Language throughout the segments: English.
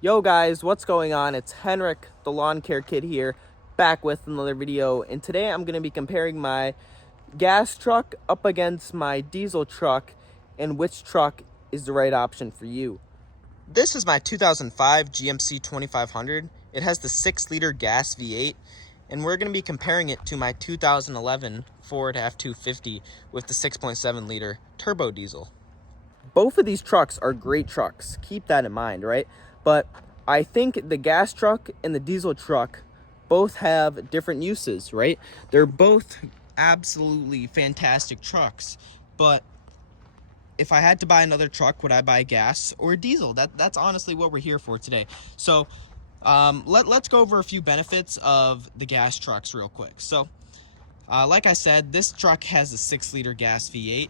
Yo guys, what's going on? It's Henrik, the lawn care kid here, back with another video. And today I'm going to be comparing my gas truck up against my diesel truck and which truck is the right option for you. This is my 2005 GMC 2500. It has the 6-liter gas V8, and we're going to be comparing it to my 2011 Ford F-250 with the 6.7-liter turbo diesel. Both of these trucks are great trucks. Keep that in mind, right? But I think the gas truck and the diesel truck both have different uses, right? They're both absolutely fantastic trucks. But if I had to buy another truck, would I buy gas or diesel? That's honestly what we're here for today. So let's go over a few benefits of the gas trucks real quick. So like I said, this truck has a 6-liter gas V8,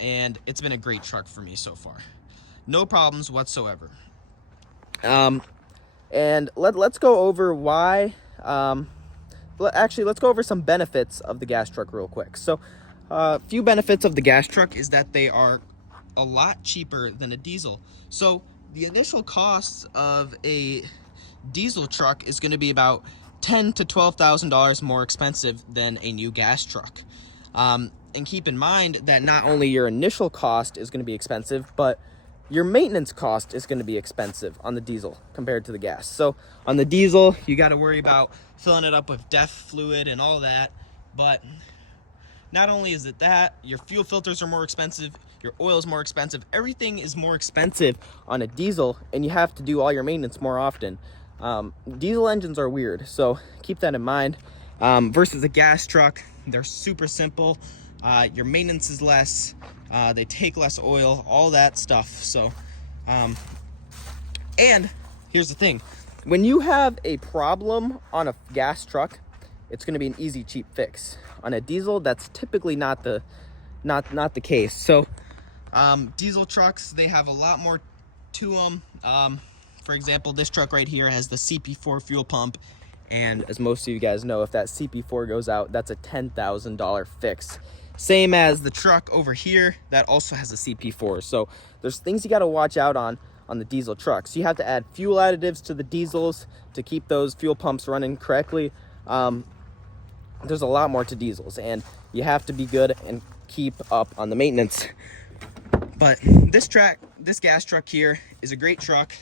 and it's been a great truck for me so far. No problems whatsoever. And let's go over why. Actually, let's go over some benefits of the gas truck real quick. So, a few benefits of the gas truck is that they are a lot cheaper than a diesel. So, the initial cost of a diesel truck is going to be about $10,000 to $12,000 more expensive than a new gas truck. And keep in mind that not only your initial cost is going to be expensive, but your maintenance cost is going to be expensive on the diesel compared to the gas. So on the diesel, you got to worry about filling it up with DEF fluid and all that. But not only is it that, your fuel filters are more expensive, your oil is more expensive, everything is more expensive on a diesel, and you have to do all your maintenance more often. Diesel engines are weird, so keep that in mind. Versus a gas truck, they're super simple. Your maintenance is less, they take less oil, all that stuff. So and here's the thing, when you have a problem on a gas truck, it's going to be an easy, cheap fix. On a diesel, that's typically not the case. So diesel trucks, they have a lot more to them. For example, this truck right here has the CP4 fuel pump, and as most of you guys know, if that CP4 goes out, that's a $10,000 fix. Same as the truck over here that also has a CP4. So there's things you got to watch out on the diesel trucks. You have to add fuel additives to the diesels to keep those fuel pumps running correctly. There's a lot more to diesels, and you have to be good and keep up on the maintenance. But this gas truck here is a great truck.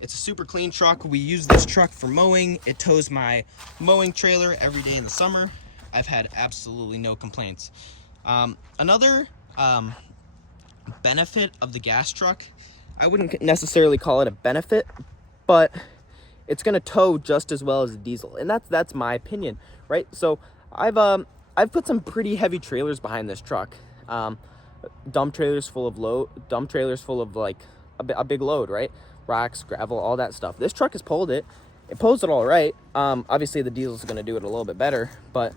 It's a super clean truck. We use this truck for mowing. It tows my mowing trailer every day in the summer. I've had absolutely no complaints. Another benefit of the gas truck, I wouldn't necessarily call it a benefit, but it's going to tow just as well as a diesel, and that's my opinion, right? So I've put some pretty heavy trailers behind this truck, dump trailers full of like a big load, right? Rocks, gravel, all that stuff. This truck has pulled it. It pulls it all right. Obviously the diesel is going to do it a little bit better, but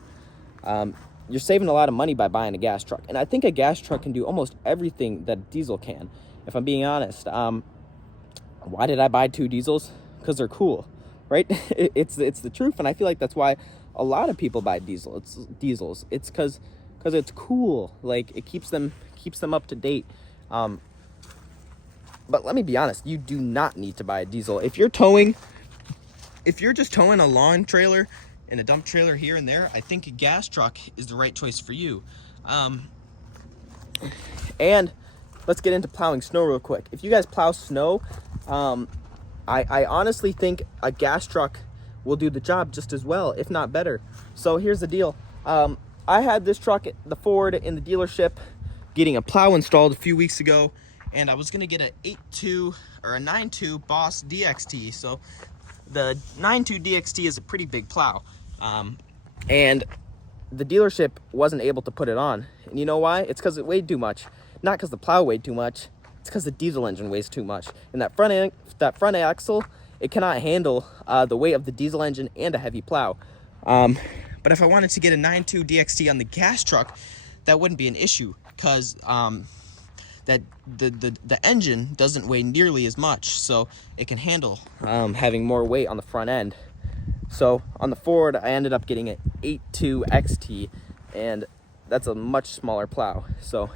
you're saving a lot of money by buying a gas truck. And I think a gas truck can do almost everything that a diesel can, if I'm being honest. Why did I buy 2 diesels? Because they're cool, right? It's the truth, and I feel like that's why a lot of people buy diesels. It's because it's cool. Like, it keeps them up to date. But let me be honest, you do not need to buy a diesel. If you're just towing a lawn trailer and a dump trailer here and there, I think a gas truck is the right choice for you. And let's get into plowing snow real quick. If you guys plow snow, I honestly think a gas truck will do the job just as well, if not better. So here's the deal. I had this truck, the Ford, in the dealership getting a plow installed a few weeks ago, and I was gonna get a 8.2 or a 9.2 Boss DXT. So the 9.2 DXT is a pretty big plow, and the dealership wasn't able to put it on. And you know why? It's because it weighed too much. Not because the plow weighed too much. It's because the diesel engine weighs too much. And that front axle, it cannot handle the weight of the diesel engine and a heavy plow. But if I wanted to get a 9.2 DXT on the gas truck, that wouldn't be an issue, because that the engine doesn't weigh nearly as much, so it can handle having more weight on the front end. So on the Ford, I ended up getting an 8.2 XT, and that's a much smaller plow. So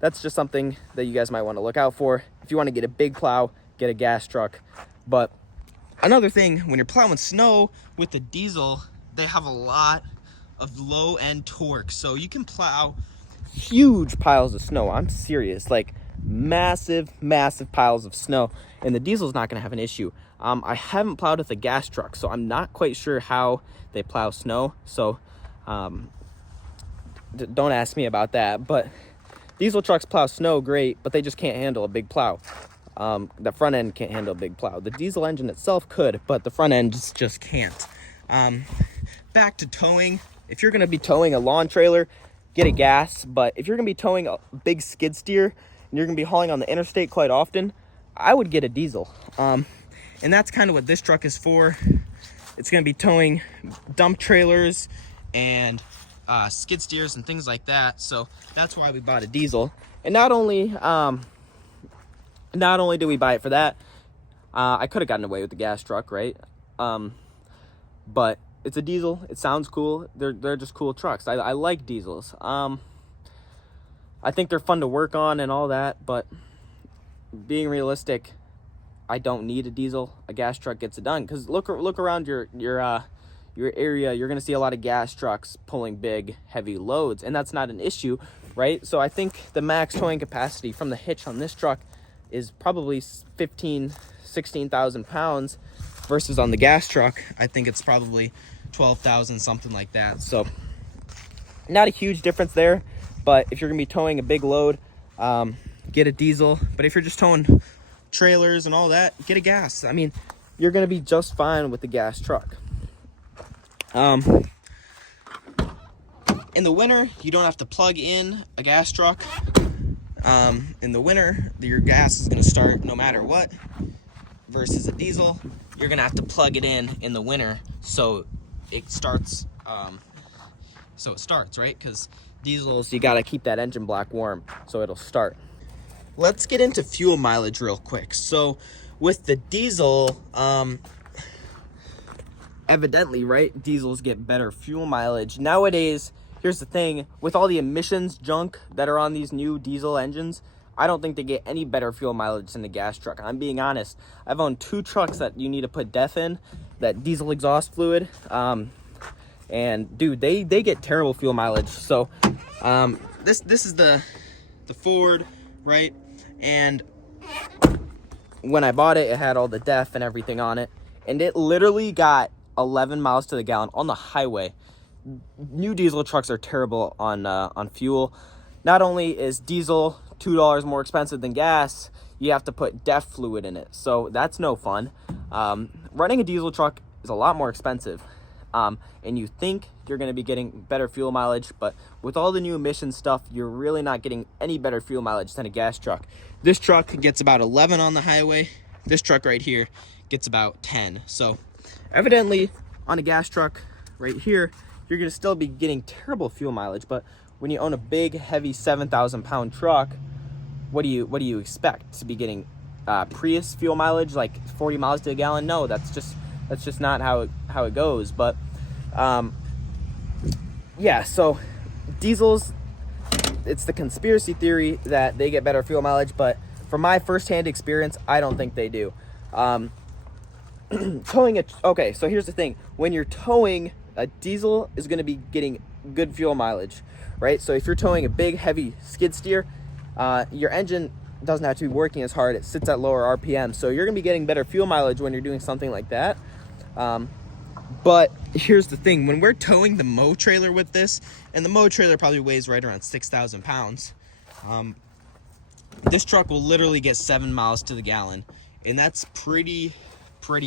that's just something that you guys might want to look out for. If you want to get a big plow, get a gas truck. But another thing, when you're plowing snow with the diesel, they have a lot of low end torque, so you can plow huge piles of snow. I'm serious, like massive piles of snow, and the diesel's not going to have an issue. I haven't plowed with a gas truck, so I'm not quite sure how they plow snow, so don't ask me about that. But diesel trucks plow snow great, but they just can't handle a big plow. The front end can't handle a big plow. The diesel engine itself could, but the front end just can't. Back to towing. If you're going to be towing a lawn trailer, get a gas. But if you're going to be towing a big skid steer and you're going to be hauling on the interstate quite often, I would get a diesel. And that's kind of what this truck is for. It's going to be towing dump trailers and skid steers and things like that. So that's why we bought a diesel. And not only do we buy it for that, I could have gotten away with the gas truck, right? But it's a diesel. It sounds cool. They're just cool trucks. I like diesels. I think they're fun to work on and all that, but being realistic, I don't need a diesel. A gas truck gets it done. Because look around your area, you're going to see a lot of gas trucks pulling big, heavy loads, and that's not an issue, right? So I think the max towing capacity from the hitch on this truck is probably 16,000 pounds, versus on the gas truck, I think it's probably 12,000, something like that. So not a huge difference there, but if you're going to be towing a big load, get a diesel. But if you're just towing trailers and all that, get a gas. I mean, you're going to be just fine with the gas truck. In the winter, you don't have to plug in a gas truck. In the winter, your gas is going to start no matter what, versus a diesel. You're going to have to plug it in the winter so it starts, right? Because diesels, you got to keep that engine block warm so it'll start. Let's get into fuel mileage real quick. So with the diesel, evidently, right, diesels get better fuel mileage. Nowadays, here's the thing, with all the emissions junk that are on these new diesel engines, I don't think they get any better fuel mileage than the gas truck. I'm being honest. I've owned 2 trucks that you need to put DEF in, that diesel exhaust fluid. And dude, they get terrible fuel mileage. So this is the Ford, right? And when I bought it, it had all the DEF and everything on it, and it literally got 11 miles to the gallon on the highway. New diesel trucks are terrible on fuel. Not only is diesel $2 more expensive than gas, you have to put DEF fluid in it, so that's no fun. Running a diesel truck is a lot more expensive, and you think you're going to be getting better fuel mileage, but with all the new emission stuff, you're really not getting any better fuel mileage than a gas truck. This truck gets about 11 on the highway. This truck right here gets about 10. So evidently on a gas truck right here, you're going to still be getting terrible fuel mileage. But when you own a big, heavy 7,000 pound truck, what do you expect? To be getting Prius fuel mileage, like 40 miles to a gallon? No, that's just not how it goes. But yeah, so diesels, it's the conspiracy theory that they get better fuel mileage, but from my firsthand experience, I don't think they do. Okay, so here's the thing. When you're towing, a diesel is going to be getting good fuel mileage, right? So if you're towing a big, heavy skid steer, your engine doesn't have to be working as hard. It sits at lower RPM, so you're going to be getting better fuel mileage when you're doing something like that. But here's the thing. When we're towing the Mow trailer with this, and the Mow trailer probably weighs right around 6,000 pounds, this truck will literally get 7 miles to the gallon, and that's pretty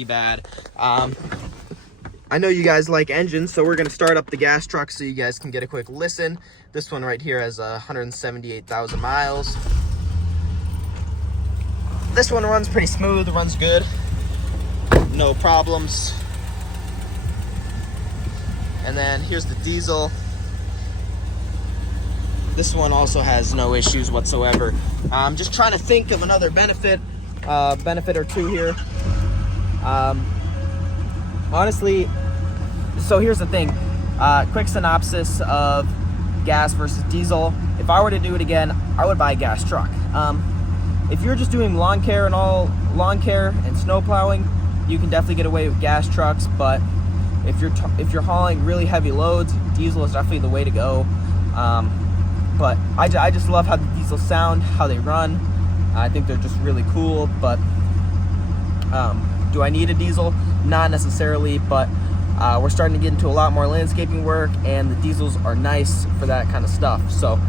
bad. I know you guys like engines, so we're going to start up the gas truck so you guys can get a quick listen. This one right here has 178,000 miles. This one runs pretty smooth, runs good, no problems. And then here's the diesel. This one also has no issues whatsoever. I'm just trying to think of another benefit or two here. Honestly, so here's the thing. Quick synopsis of gas versus diesel. If I were to do it again, I would buy a gas truck. if you're just doing lawn care and snow plowing, you can definitely get away with gas trucks. But if you're hauling really heavy loads, diesel is definitely the way to go. But I just love how the diesels sound, how they run. I think they're just really cool. But do I need a diesel? Not necessarily, but we're starting to get into a lot more landscaping work, and the diesels are nice for that kind of stuff. So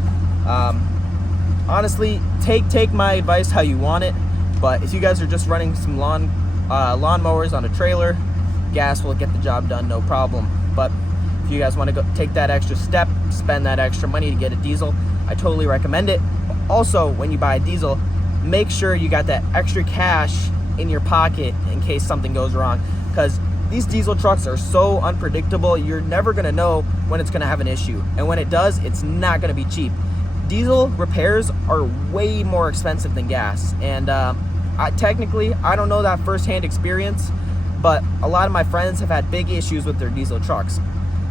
honestly, take my advice how you want it. But if you guys are just running some lawn mowers on a trailer, gas will get the job done, no problem. But if you guys want to go take that extra step, spend that extra money to get a diesel, I totally recommend it. Also, when you buy a diesel, make sure you got that extra cash in your pocket in case something goes wrong, because these diesel trucks are so unpredictable. You're never going to know when it's going to have an issue, and when it does, it's not going to be cheap. Diesel repairs are way more expensive than gas, and technically I don't know that firsthand experience, but a lot of my friends have had big issues with their diesel trucks,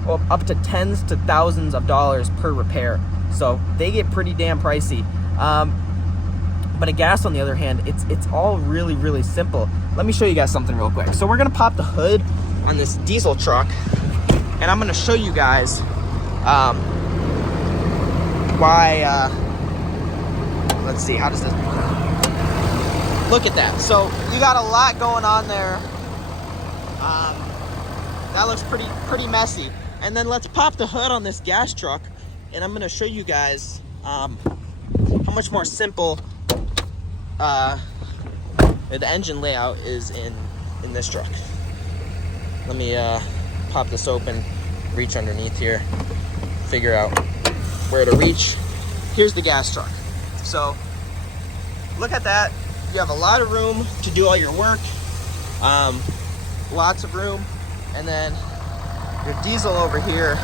well, up to tens to thousands of dollars per repair. So they get pretty damn pricey. But a gas, on the other hand, it's all really, really simple. Let me show you guys something real quick. So we're gonna pop the hood on this diesel truck, and I'm gonna show you guys why. Let's see, how does this look at that? So you got a lot going on there. That looks pretty messy. And then let's pop the hood on this gas truck, and I'm gonna show you guys how much more simple the engine layout is in this truck. Let me pop this open, reach underneath here, figure out where to reach. Here's the gas truck. So look at that. You have a lot of room to do all your work, lots of room. And then your diesel over here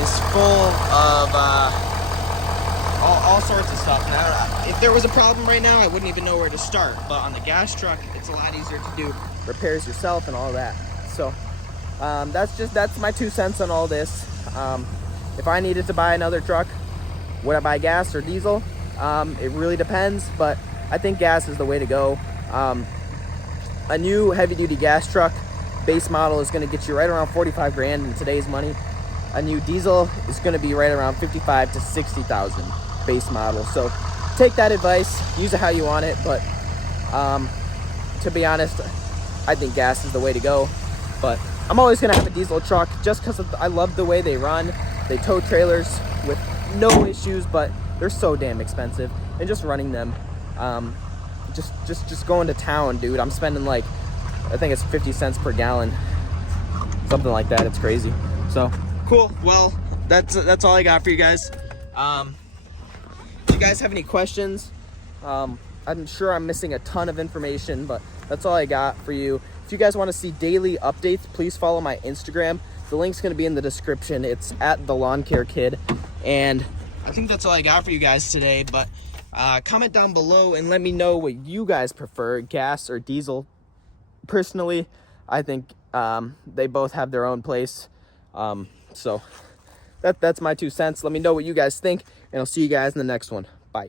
is full of all sorts of stuff. Now, if there was a problem right now, I wouldn't even know where to start. But on the gas truck, it's a lot easier to do repairs yourself and all that. So that's my 2 cents on all this. If I needed to buy another truck, would I buy gas or diesel? It really depends, but I think gas is the way to go. A new heavy-duty gas truck base model is going to get you right around 45 grand in today's money. A new diesel is going to be right around 55 to 60,000 base model. So take that advice, use it how you want it. But to be honest, I think gas is the way to go. But I'm always going to have a diesel truck just because I love the way they run. They tow trailers with no issues, but they're so damn expensive. And just running them, just going to town, dude, I'm spending like, I think it's 50 cents per gallon, something like that. It's crazy. So cool. Well, that's all I got for you guys. If you guys have any questions, I'm sure I'm missing a ton of information, but that's all I got for you. If you guys want to see daily updates, please follow my Instagram. The link's going to be in the description. It's at the Lawn Care Kid. And I think that's all I got for you guys today. But comment down below and let me know what you guys prefer, gas or diesel. Personally, I think they both have their own place. So that's my 2 cents. Let me know what you guys think, and I'll see you guys in the next one.